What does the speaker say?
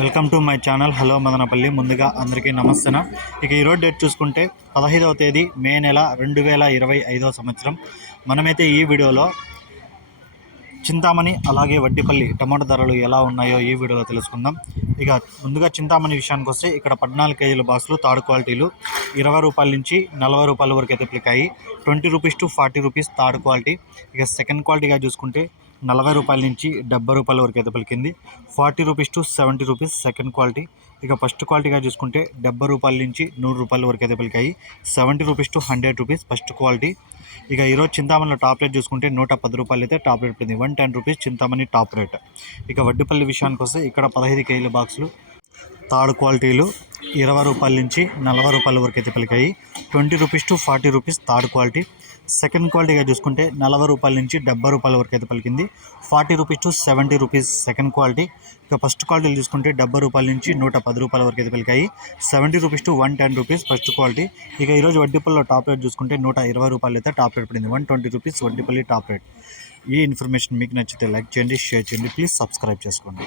Welcome to my channel. Hello Madanapalle. ముందుగా అందరికీ నమస్తేన. ఇక ఈరోజు డేట్ చూసుకుంటే పదహైదవ తేదీ మే నెల రెండు వేల ఇరవై ఐదవ సంవత్సరం. మనమైతే ఈ వీడియోలో చింతామణి అలాగే వడ్డిపల్లి టమాటా ధరలు ఎలా ఉన్నాయో ఈ వీడియోలో తెలుసుకుందాం. ఇక ముందుగా చింతామణి విషయానికి వస్తే ఇక్కడ పద్నాలుగు కేజీల బాక్సులు థర్డ్ క్వాలిటీలు ఇరవై రూపాయల నుంచి నలభై రూపాయల వరకు అయితే పిలికాయి. Twenty rupees to forty rupees third quality. ఇక సెకండ్ క్వాలిటీగా చూసుకుంటే నలభై రూపాయల నుంచి డెబ్బై రూపాయల వరకు అయితే పలికింది. Forty rupees to seventy rupees second quality. ఇక ఫస్ట్ క్వాలిటీగా చూసుకుంటే డెబ్బై రూపాయల నుంచి నూరు రూపాయల వరకు అయితే పలికాయి. Seventy rupees to hundred rupees first quality. ఇక ఈరోజు చింతామణిలో టాప్ రేట్ చూసుకుంటే నూట పది రూపాయలు అయితే టాప్ రేట్ పడింది one ten rupees Chintamani top rate. ఇక వడ్డిపల్లి విషయానికి వస్తే ఇక్కడ పదహైదు కేజీల బాక్సులు థర్డ్ క్వాలిటీలు ఇరవై రూపాయల నుంచి నలభై రూపాయల వరకు అయితే పలికాయి. Twenty rupees to forty rupees third quality. Second క్వాలిటీగా చూసుకుంటే నలభై రూపాయల నుంచి డెబ్బై రూపాయల వరకు అయితే పలికింది. Forty rupees to seventy rupees second quality. ఇక ఫస్ట్ క్వాలిటీలు చూసుకుంటే డెబ్బై రూపాయల నుంచి నూట పది రూపాయల వరకు అయితే పలికాయి. Seventy rupees to one ten rupees first quality. ఇక ఈరోజు వడ్డీపల్లిలో టాప్ రేట్ చూసుకుంటే నూట ఇరవై రూపాయలు అయితే టాప్ రేట్ పడింది. One twenty rupees Vaddipalli top rate. ఈ ఇన్ఫర్మేషన్ మీకు నచ్చితే లైక్ చేయండి షేర్ చేయండి. ప్లీజ్ సబ్స్క్రైబ్ చేసుకోండి.